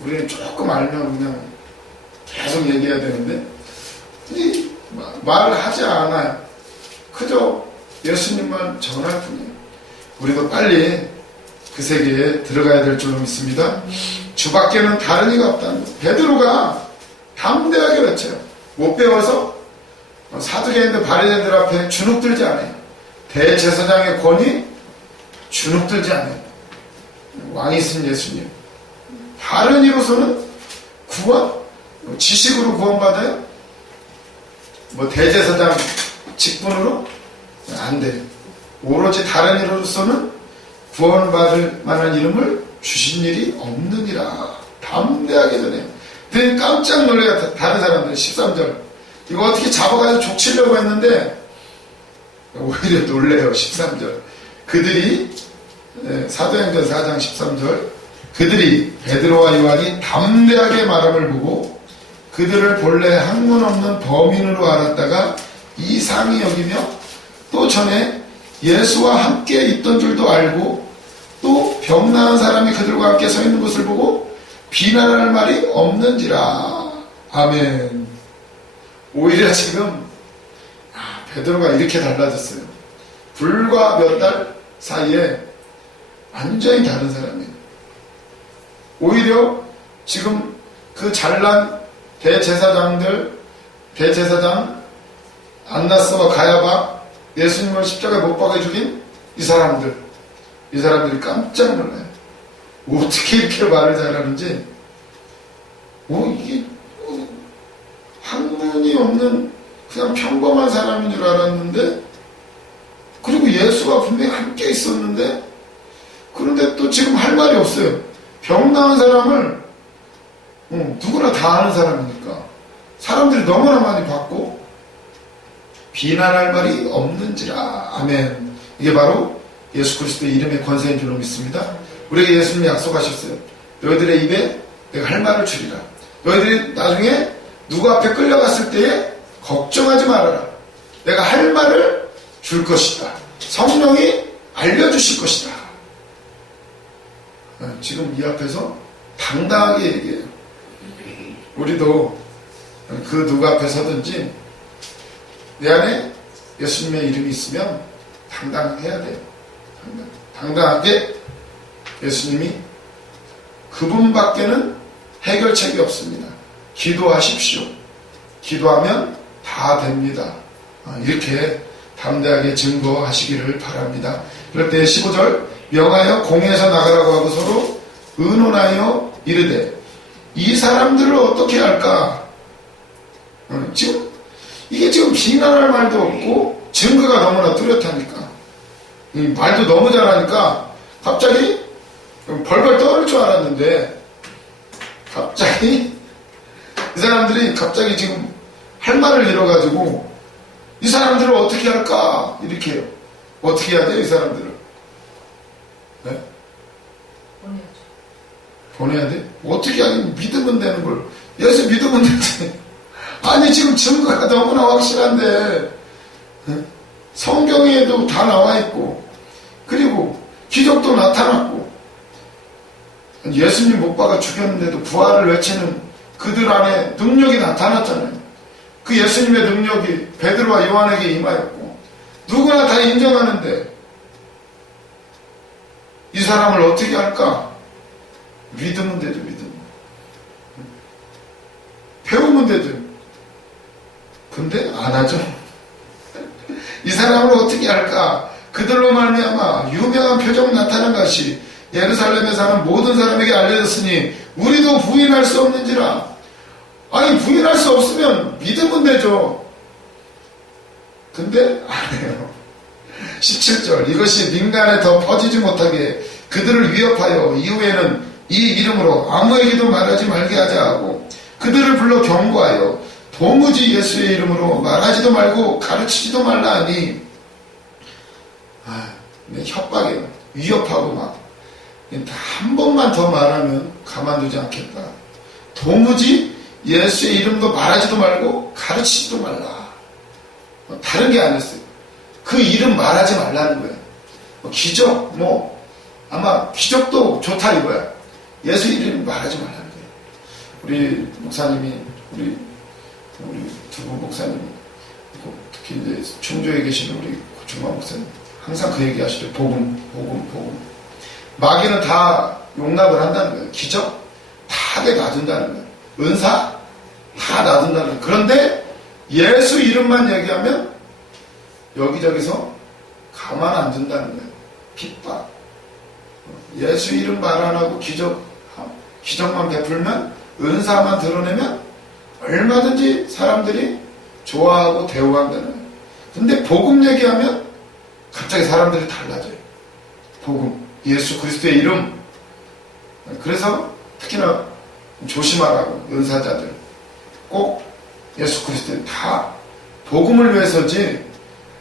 우리는 조금 알면 그냥 계속 얘기해야 되는데 말을 하지 않아요. 그저 예수님만 전할 뿐이에요. 우리도 빨리 그 세계에 들어가야 될 줄로 믿습니다. 주밖에는 다른 이가 없다는 거. 베드로가 담대하게 외쳐요. 못 배워서 사두개인들 바리새인들 앞에 주눅들지 않아요. 대제사장의 권위 주눅들지 않아요. 왕이신 예수님. 다른 이로서는 구원, 지식으로 구원받아요? 뭐 대제사장 직분으로? 안 돼요. 오로지 다른 이로서는 구원받을 만한 이름을 주신 일이 없느니라. 담대하게 전해요. 되게 깜짝 놀래요. 다른 사람들 13절. 이거 어떻게 잡아가지고 족치려고 했는데 오히려 놀래요. 13절. 그들이 사도행전 4장 13절 그들이 베드로와 요한이 담대하게 말함을 보고 그들을 본래 학문 없는 범인으로 알았다가 이상히 여기며 또 전에 예수와 함께 있던 줄도 알고 또 병나은 사람이 그들과 함께 서 있는 것을 보고 비난할 말이 없는지라. 아멘. 오히려 지금 베드로가 이렇게 달라졌어요. 불과 몇 달 사이에 완전히 다른 사람이에요. 오히려 지금 그 잘난 대제사장 안나스와 가야바 예수님을 십자가에 못 박아 죽인 이 사람들이 깜짝 놀라요. 어떻게 이렇게 말을 잘하는지. 이게 학문이 없는 그냥 평범한 사람인 줄 알았는데, 그리고 예수가 분명히 함께 있었는데, 그런데 또 지금 할 말이 없어요. 병 나은 사람을 누구나 다 아는 사람이니까 사람들이 너무나 많이 봤고 비난할 말이 없는지라. 아멘. 이게 바로 예수 그리스도의 이름의 권세인 줄로 믿습니다. 우리에게 예수님이 약속하셨어요. 너희들의 입에 내가 할 말을 주리라. 너희들이 나중에 누구 앞에 끌려갔을 때에 걱정하지 말아라. 내가 할 말을 줄 것이다. 성령이 알려주실 것이다. 지금 이 앞에서 당당하게 얘기해요. 우리도 그 누구 앞에 서든지 내 안에 예수님의 이름이 있으면 당당해야 돼요. 당당하게 예수님이 그분밖에는 해결책이 없습니다. 기도하십시오. 기도하면 다 됩니다. 이렇게 담대하게 증거하시기를 바랍니다. 그럴 때 15절 명하여 공회에서 나가라고 하고 서로 의논하여 이르되 이 사람들을 어떻게 할까? 이게 지금 비난할 말도 없고 증거가 너무나 뚜렷하니까 말도 너무 잘하니까 갑자기 벌벌 떠올 줄 알았는데 갑자기 이 사람들이 갑자기 지금 할 말을 잃어가지고 이 사람들을 어떻게 할까? 이렇게 해요. 어떻게 해야 돼요? 이 사람들을 네? 보내야 돼? 어떻게 하긴 믿으면 되는 걸 예수 믿으면 되지. 아니 지금 증거가 너무나 확실한데 성경에도 다 나와 있고 그리고 기적도 나타났고 예수님 못 박아 죽였는데도 부활을 외치는 그들 안에 능력이 나타났잖아요. 그 예수님의 능력이 베드로와 요한에게 임하였고 누구나 다 인정하는데 이 사람을 어떻게 할까? 믿으면 되죠. 믿으면 배우면 되죠. 근데 안 하죠. 이 사람을 어떻게 할까? 그들로 말미암아 유명한 표적 나타난 것이 예루살렘에 사는 모든 사람에게 알려졌으니 우리도 부인할 수 없는지라. 아니 부인할 수 없으면 믿으면 되죠. 근데 안 해요. 17절 이것이 민간에 더 퍼지지 못하게 그들을 위협하여 이후에는 이 이름으로 아무에게도 말하지 말게 하자 하고 그들을 불러 경고하여 도무지 예수의 이름으로 말하지도 말고 가르치지도 말라 하니 협박이에요. 위협하고 막 한 번만 더 말하면 가만두지 않겠다. 도무지 예수의 이름도 말하지도 말고 가르치지도 말라. 다른 게 아니었어요. 그 이름 말하지 말라는 거예요. 기적, 아마 기적도 좋다 이거야. 예수 이름 말하지 말라는 거예요. 우리 목사님이, 우리 두 분 목사님이, 특히 이제 충주에 계시는 우리 고충만 목사님, 항상 그 얘기 하시죠. 복음. 마귀는 다 용납을 한다는 거예요. 기적 다 놔둔다는 거예요. 은사 다 놔둔다는 거예요. 그런데 예수 이름만 얘기하면 여기저기서 가만 안 둔다는 거예요. 핍박. 예수 이름 말 안 하고 기적만 베풀면, 은사만 드러내면 얼마든지 사람들이 좋아하고 대우한다는 거예요. 근데 복음 얘기하면 갑자기 사람들이 달라져요. 복음, 예수 그리스도의 이름. 그래서 특히나 조심하라고. 은사자들 꼭 예수 그리스도의 다 복음을 위해서지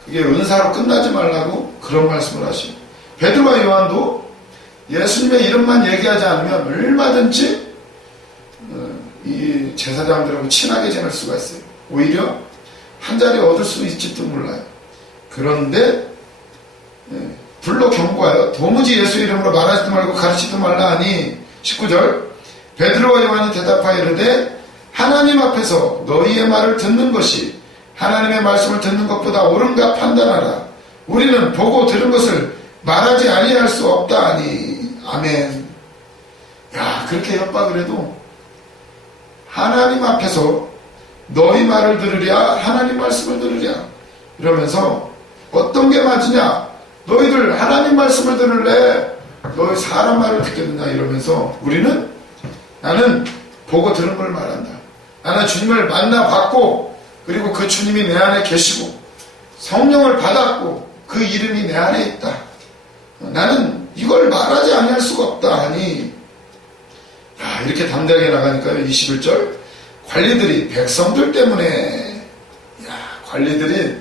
그게 은사로 끝나지 말라고 그런 말씀을 하시고, 베드로와 요한도 예수님의 이름만 얘기하지 않으면 얼마든지 이 제사장들하고 친하게 지낼 수가 있어요. 오히려 한 자리 얻을 수 있을지도 몰라요. 그런데 불러 경고하여 도무지 예수 이름으로 말하지도 말고 가르치지도 말라 하니, 19절, 베드로와 요한이 대답하여 이르되 하나님 앞에서 너희의 말을 듣는 것이 하나님의 말씀을 듣는 것보다 옳은가 판단하라. 우리는 보고 들은 것을 말하지 아니할 수 없다 하니. 아멘. 야, 그렇게 협박을 해도 하나님 앞에서 너희 말을 들으랴, 하나님 말씀을 들으랴 이러면서 어떤 게 맞으냐? 너희들 하나님 말씀을 들을래? 너희 사람 말을 듣겠느냐? 이러면서 우리는, 나는 보고 들은 걸 말한다. 나는 주님을 만나봤고, 그리고 그 주님이 내 안에 계시고 성령을 받았고 그 이름이 내 안에 있다. 나는 이걸 말하지 아니할 수가 없다 하니, 이렇게 담대하게 나가니까요. 21절, 관리들이 백성들 때문에, 관리들이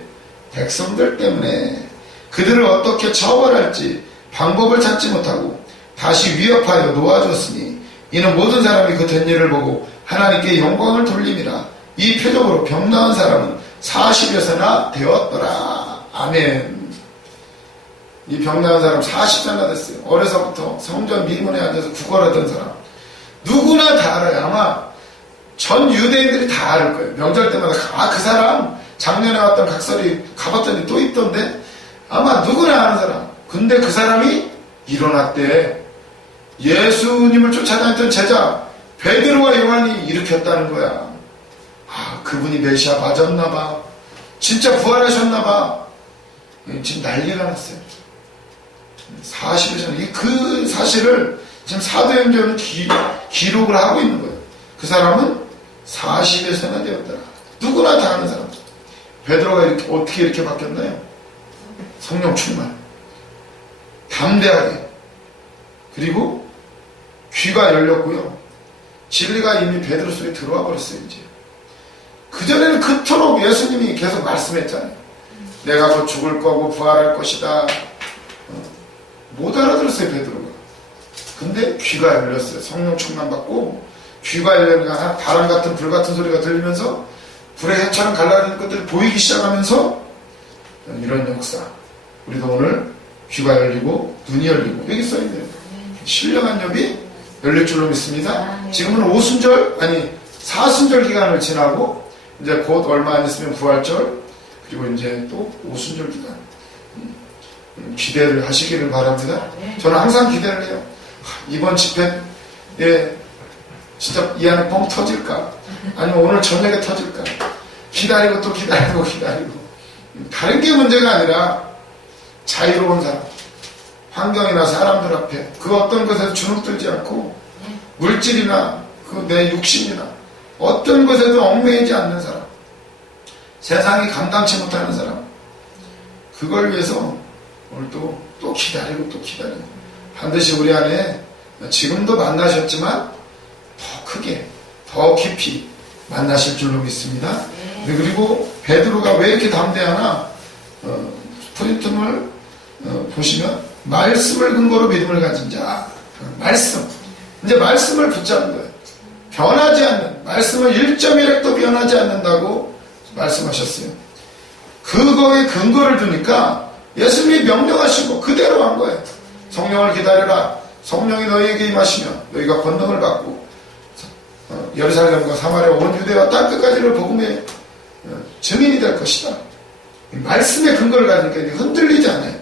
백성들 때문에 그들을 어떻게 처벌할지 방법을 찾지 못하고 다시 위협하여 놓아줬으니 이는 모든 사람이 그 된 일을 보고 하나님께 영광을 돌림이라. 이 표적으로 병 나은 사람은 40여세나 되었더라. 아멘. 이 병 나은 사람 40세나 됐어요. 어려서부터 성전 미문에 앉아서 구걸하던 사람. 누구나 다 알아요. 아마 전 유대인들이 다 알을 거예요. 명절 때마다 그 사람 작년에 왔던 각설이 가봤더니 또 있던데, 아마 누구나 아는 사람. 근데 그 사람이 일어났대. 예수님을 쫓아다녔던 제자 베드로와 요한이 일으켰다는 거야. 그분이 메시아 맞았나봐. 진짜 부활하셨나봐. 지금 난리가 났어요. 40일 전에 그 사실을 지금 사도행전은 기록을 하고 있는 거예요. 그 사람은 40여세나 되었더라. 누구나 다 아는 사람. 베드로가 어떻게 이렇게 바뀌었나요? 성령 충만, 담대하게, 그리고 귀가 열렸고요. 진리가 이미 베드로 속에 들어와 버렸어요. 이제 그전에는 그토록 예수님이 계속 말씀했잖아요. 내가 곧 죽을 거고 부활할 것이다. 못 알아들었어요, 베드로가. 근데 귀가 열렸어요. 성령 충만 받고 귀가 열리니까 바람 같은 불 같은 소리가 들리면서 불의 해처럼 갈라지는 것들이 보이기 시작하면서 이런 역사. 우리도 오늘 귀가 열리고 눈이 열리고, 여기 써있네요. 신령한 엽이 열릴 줄로 믿습니다. 지금은 사순절 기간을 지나고 이제 곧 얼마 안 있으면 부활절, 그리고 이제 또 오순절 기간. 기대를 하시기를 바랍니다. 저는 항상 기대를 해요. 이번 집회에 진짜 이 안에 뻥 터질까? 아니면 오늘 저녁에 터질까? 기다리고 또 기다리고. 다른 게 문제가 아니라 자유로운 사람, 환경이나 사람들 앞에 그 어떤 것에도 주눅들지 않고, 물질이나 그 내 육신이나 어떤 것에도 얽매이지 않는 사람, 세상이 감당치 못하는 사람, 그걸 위해서 오늘 또 기다리고 반드시 우리 안에 지금도 만나셨지만 더 크게, 더 깊이 만나실 줄로 믿습니다. 그리고 베드로가 왜 이렇게 담대하나? 포인트를 보시면 말씀을 근거로 믿음을 가진 자. 말씀. 이제 말씀을 붙잡는 거예요. 변하지 않는, 말씀은 1.1핵도 변하지 않는다고 말씀하셨어요. 그거에 근거를 두니까 예수님이 명령하시고 그대로 한 거예요. 성령을 기다려라. 성령이 너희에게 임하시면 너희가 권능을 받고 예루살렘과 사마리아 온 유대와 땅 끝까지를 복음의 증인이 될 것이다. 말씀의 근거를 가지니까 흔들리지 않아요.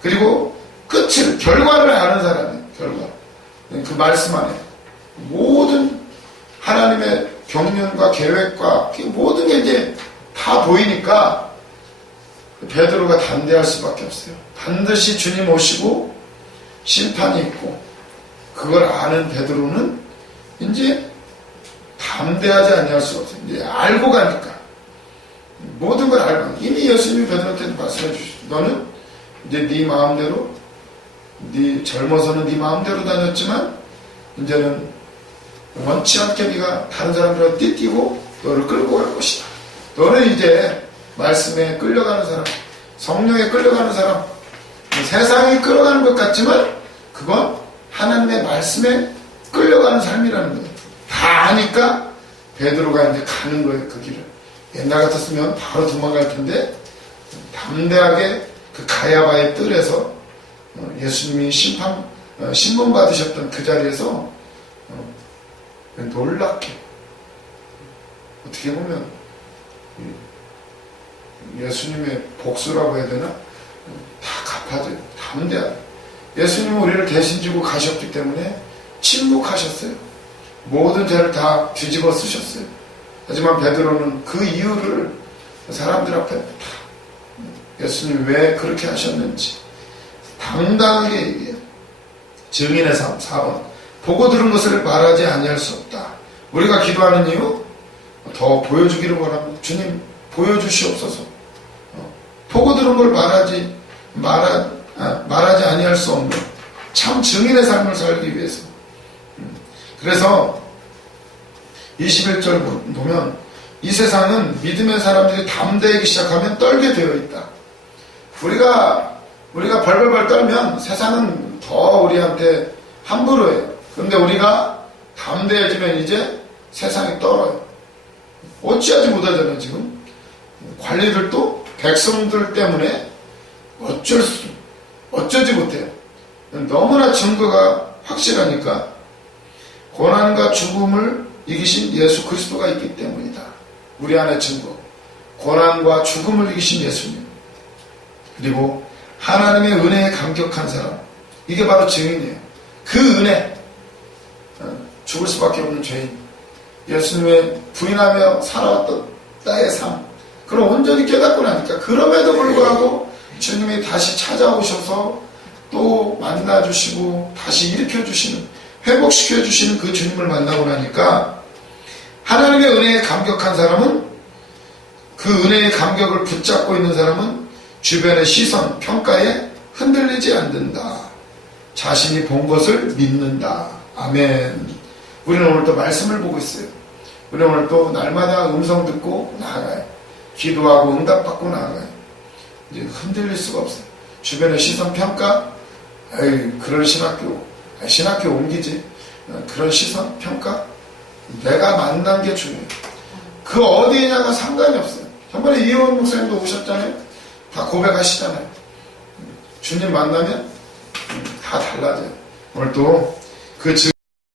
그리고 끝을, 결과를 아는 사람이에요. 결과. 그 말씀 안에 모든 하나님의 경륜과 계획과 모든 게 이제 다 보이니까 베드로가 담대할 수밖에 없어요. 반드시 주님 오시고 심판이 있고 그걸 아는 베드로는 이제 담대하지 아니할 수가 없어요. 이제 알고 가니까 모든 걸 알고 이미 예수님이 베드로한테 말씀해 주시죠. 너는 이제 네 마음대로 네 젊어서는 네 마음대로 다녔지만 이제는 원치 않게 네가 다른 사람들과 띠띠고 너를 끌고 갈 것이다. 너는 이제 말씀에 끌려가는 사람, 성령에 끌려가는 사람, 세상에 끌어가는 것 같지만 그건 하나님의 말씀에 끌려가는 삶이라는 거예요. 다 아니까 베드로가 이제 가는 거예요. 그 길을. 옛날 같았으면 바로 도망갈 텐데 담대하게 그 가야바의 뜰에서 예수님이 신문 받으셨던 그 자리에서 놀랍게 어떻게 보면 예수님의 복수라고 해야 되나? 다 갚아줘요. 담대하게. 예수님은 우리를 대신 지고 가셨기 때문에 침묵하셨어요. 모든 죄를 다 뒤집어 쓰셨어요. 하지만 베드로는 그 이유를 사람들 앞에 다 예수님이 왜 그렇게 하셨는지 당당하게 얘기해요. 증인의 삶 4번. 보고 들은 것을 말하지 아니할 수 없다. 우리가 기도하는 이유 더 보여주기를 원합니다. 주님 보여주시옵소서. 보고 들은 걸 말하지 아니할 수 없는 참 증인의 삶을 살기 위해서. 그래서 21절 보면 이 세상은 믿음의 사람들이 담대하기 시작하면 떨게 되어 있다. 우리가 벌벌벌 떨면 세상은 더 우리한테 함부로 해요. 그런데 우리가 담대해지면 이제 세상이 떨어요. 어찌하지 못하잖아요. 지금 관리들도 백성들 때문에 어쩌지 못해요. 너무나 증거가 확실하니까 고난과 죽음을 이기신 예수 그리스도가 있기 때문이다. 우리 안에 증거. 고난과 죽음을 이기신 예수님. 그리고 하나님의 은혜에 감격한 사람. 이게 바로 증인이에요. 그 은혜. 죽을 수밖에 없는 죄인. 예수님의 부인하며 살아왔던 나의 삶. 그걸 온전히 깨닫고 나니까 그럼에도 불구하고 주님이 다시 찾아오셔서 또 만나주시고 다시 일으켜주시는, 회복시켜주시는 그 주님을 만나고 나니까 하나님의 은혜에 감격한 사람은, 그 은혜의 감격을 붙잡고 있는 사람은 주변의 시선, 평가에 흔들리지 않는다. 자신이 본 것을 믿는다. 아멘. 우리는 오늘 또 말씀을 보고 있어요. 우리는 오늘 또 날마다 음성 듣고 나아가요. 기도하고 응답받고 나아가요. 이제 흔들릴 수가 없어요. 주변의 시선, 평가, 그런 신학교 옮기지. 그런 시선, 평가, 내가 만난 게 중요해요. 그 어디냐가 상관이 없어요. 전번에 이혜원 목사님도 오셨잖아요. 다 고백하시잖아요. 주님 만나면 다 달라져요. 오늘 또 그